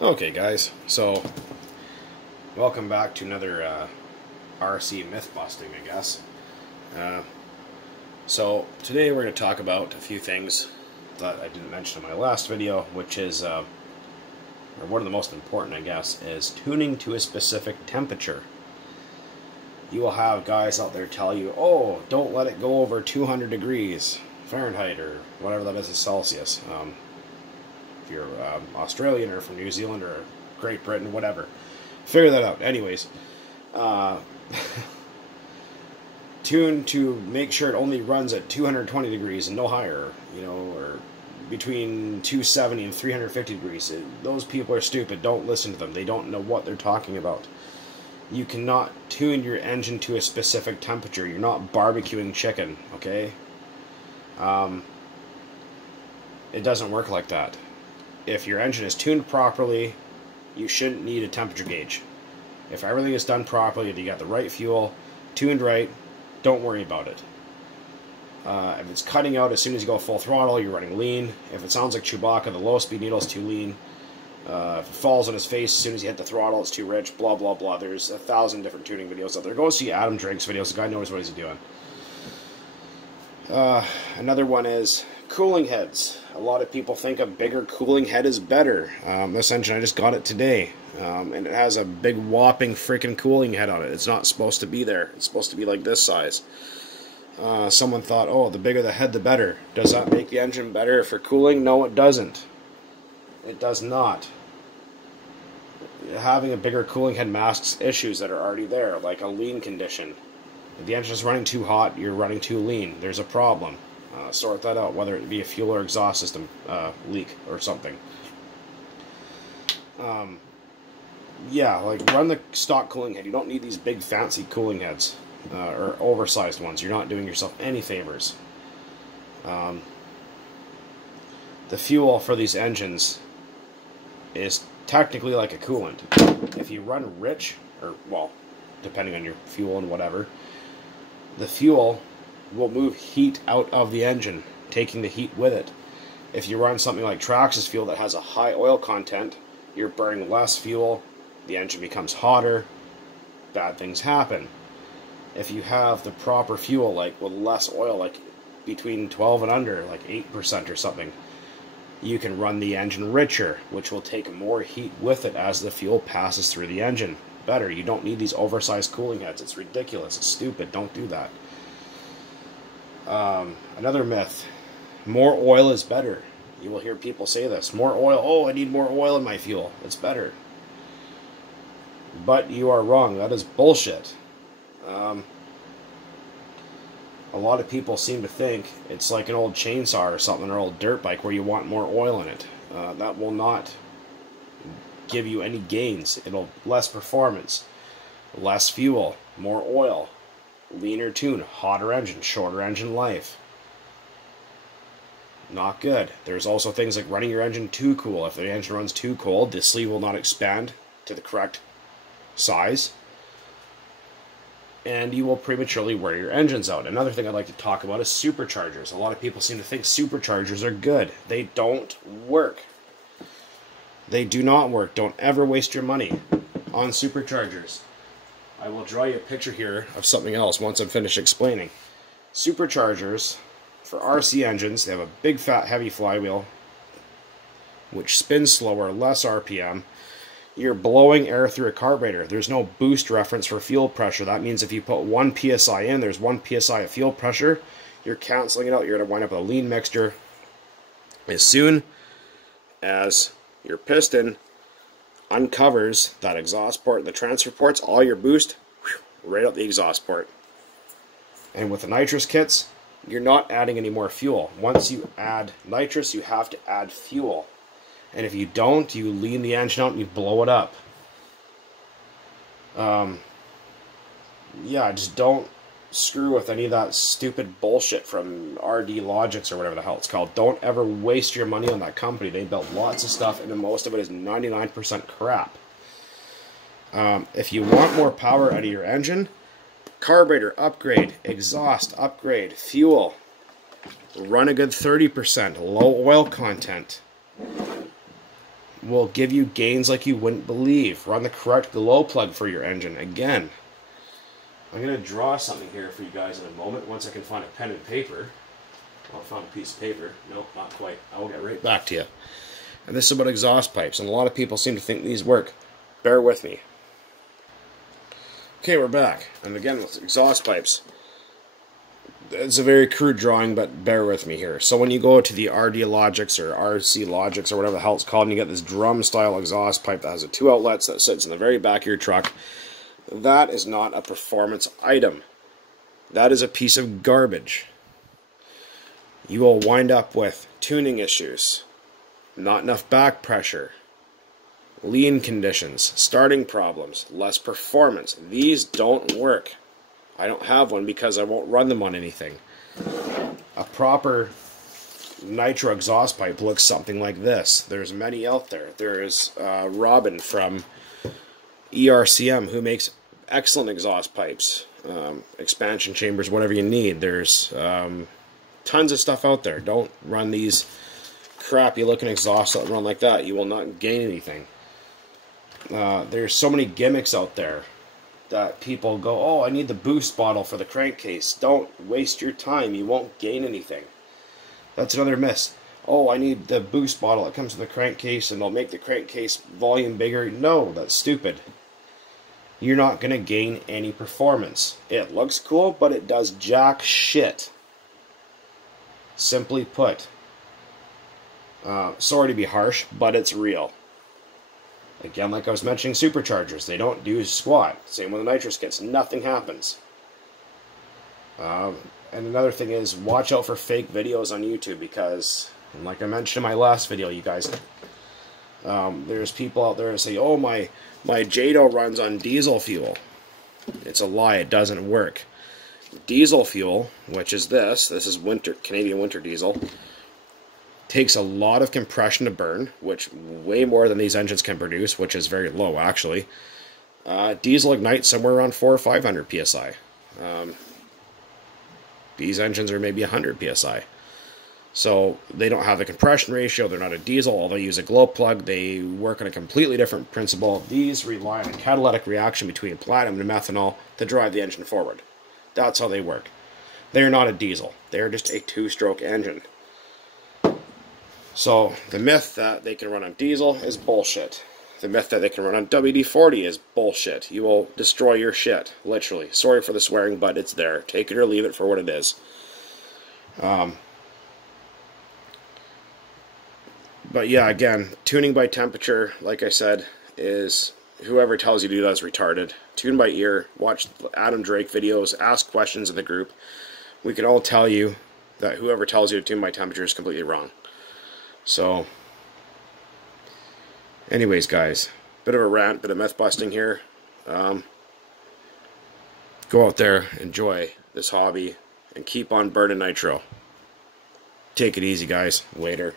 Okay, guys, so welcome back to another RC myth busting, I guess. So today we're going to talk about a few things that I didn't mention in my last video, which is, or one of the most important, I guess, is tuning to a specific temperature. You will have guys out there tell you, oh, don't let it go over 200 degrees Fahrenheit or whatever that is in Celsius. If you're Australian or from New Zealand or Great Britain, whatever. Figure that out. Anyways, tune to make sure it only runs at 220 degrees and no higher, or between 270 and 350 degrees. Those people are stupid. Don't listen to them. They don't know what they're talking about. You cannot tune your engine to a specific temperature. You're not barbecuing chicken, okay? It doesn't work like that. If your engine is tuned properly, you shouldn't need a temperature gauge. If everything is done properly, if you got the right fuel, tuned right, don't worry about it. If it's cutting out as soon as you go full throttle, you're running lean. If it sounds like Chewbacca, the low speed needle is too lean. If it falls on his face as soon as you hit the throttle, it's too rich, blah, blah, blah. There's 1,000 different tuning videos out there. Go see Adam Drink's videos. The guy knows what he's doing. Another one is cooling heads. A lot of people think a bigger cooling head is better. This engine, I just got it today, and it has a big whopping freaking cooling head on it. It's not supposed to be there. It's supposed to be like this size. Someone thought, oh, the bigger the head, the better. Does that make the engine better for cooling? No, it doesn't. It does not. Having a bigger cooling head masks issues that are already there, like a lean condition. If the engine is running too hot, you're running too lean. There's a problem. Sort that out, whether it be a fuel or exhaust system leak or something. Yeah, like run the stock cooling head. You don't need these big fancy cooling heads or oversized ones. You're not doing yourself any favors. The fuel for these engines is technically like a coolant. If you run rich, or well, depending on your fuel and whatever, the fuel will move heat out of the engine, taking the heat with it. If you run something like Traxxas fuel that has a high oil content, you're burning less fuel, the engine becomes hotter, bad things happen. If you have the proper fuel, like with less oil, like between 12 and under, like 8% or something, you can run the engine richer, which will take more heat with it as the fuel passes through the engine. Better. You don't need these oversized cooling heads. It's ridiculous. It's stupid. Don't do that. Another myth. More oil is better. You will hear people say this. More oil. Oh, I need more oil in my fuel. It's better. But you are wrong. That is bullshit. A lot of people seem to think it's like an old chainsaw or something, or old dirt bike where you want more oil in it. That will not give you any gains. It'll less performance, less fuel, more oil, leaner tune, hotter engine, shorter engine life. Not good. There's also things like running your engine too cool. If the engine runs too cold, the sleeve will not expand to the correct size, and you will prematurely wear your engines out. Another thing I'd like to talk about is superchargers. A lot of people seem to think superchargers are good. They don't work. They do not work. Don't ever waste your money on superchargers. I will draw you a picture here of something else once I'm finished explaining. Superchargers, for RC engines, they have a big fat heavy flywheel, which spins slower, less RPM. You're blowing air through a carburetor. There's no boost reference for fuel pressure. That means if you put 1 PSI in, there's 1 PSI of fuel pressure. You're canceling it out. You're going to wind up with a lean mixture. As soon as your piston uncovers that exhaust port and the transfer ports, all your boost, right out the exhaust port. And with the nitrous kits, you're not adding any more fuel. Once you add nitrous, you have to add fuel. And if you don't, you lean the engine out and you blow it up. Yeah, just don't screw with any of that stupid bullshit from RD Logics or whatever the hell it's called. Don't ever waste your money on that company. They built lots of stuff, and most of it is 99% crap. If you want more power out of your engine, carburetor upgrade, exhaust upgrade, fuel, run a good 30%, low oil content. will give you gains like you wouldn't believe. Run the correct glow plug for your engine. Again, I'm going to draw something here for you guys in a moment once I can find a pen and paper. Well, I found a piece of paper. Nope, not quite. I will get right back to you. And this is about exhaust pipes, and a lot of people seem to think these work. Bear with me. Okay, we're back. And again, with exhaust pipes, it's a very crude drawing, but bear with me here. So when you go to the RD Logics or RC Logics or whatever the hell it's called, and you get this drum-style exhaust pipe that has 2 outlets that sits in the very back of your truck, that is not a performance item. That is a piece of garbage. You will wind up with tuning issues, not enough back pressure, lean conditions, starting problems, less performance. These don't work. I don't have one because I won't run them on anything. A proper nitro exhaust pipe looks something like this. There's many out there. There is Robin from ERCM who makes excellent exhaust pipes, expansion chambers, whatever you need. There's tons of stuff out there. Don't run these crappy looking exhausts that run like that. You will not gain anything. There's so many gimmicks out there that people go, oh, I need the boost bottle for the crankcase. Don't waste your time. You won't gain anything. That's another myth. Oh, I need the boost bottle. It comes with the crankcase and it'll make the crankcase volume bigger. No, that's stupid. You're not going to gain any performance. It looks cool, but it does jack shit. Simply put. Sorry to be harsh, but it's real. Again, like I was mentioning, superchargers, they don't do squat. Same with the nitrous kits, nothing happens. And another thing is, watch out for fake videos on YouTube because, like I mentioned in my last video, you guys, there's people out there that say, oh, my JADO runs on diesel fuel. It's a lie, it doesn't work. Diesel fuel, which is this is Canadian winter diesel, takes a lot of compression to burn, which way more than these engines can produce, which is very low actually. Diesel ignites somewhere around 400 or 500 psi. These engines are maybe 100 psi. So they don't have the compression ratio, they're not a diesel, although they use a glow plug, they work on a completely different principle. These rely on a catalytic reaction between platinum and methanol to drive the engine forward. That's how they work. They're not a diesel. They're just a 2-stroke engine. So the myth that they can run on diesel is bullshit. The myth that they can run on WD-40 is bullshit. You will destroy your shit, literally. Sorry for the swearing, but it's there. Take it or leave it for what it is. But yeah, again, tuning by temperature, like I said, is whoever tells you to do that is retarded. Tune by ear, watch Adam Drake videos, ask questions in the group. We can all tell you that whoever tells you to tune by temperature is completely wrong. So, anyways, guys, bit of a rant, bit of myth busting here. Go out there, enjoy this hobby, and keep on burning nitro. Take it easy, guys. Later.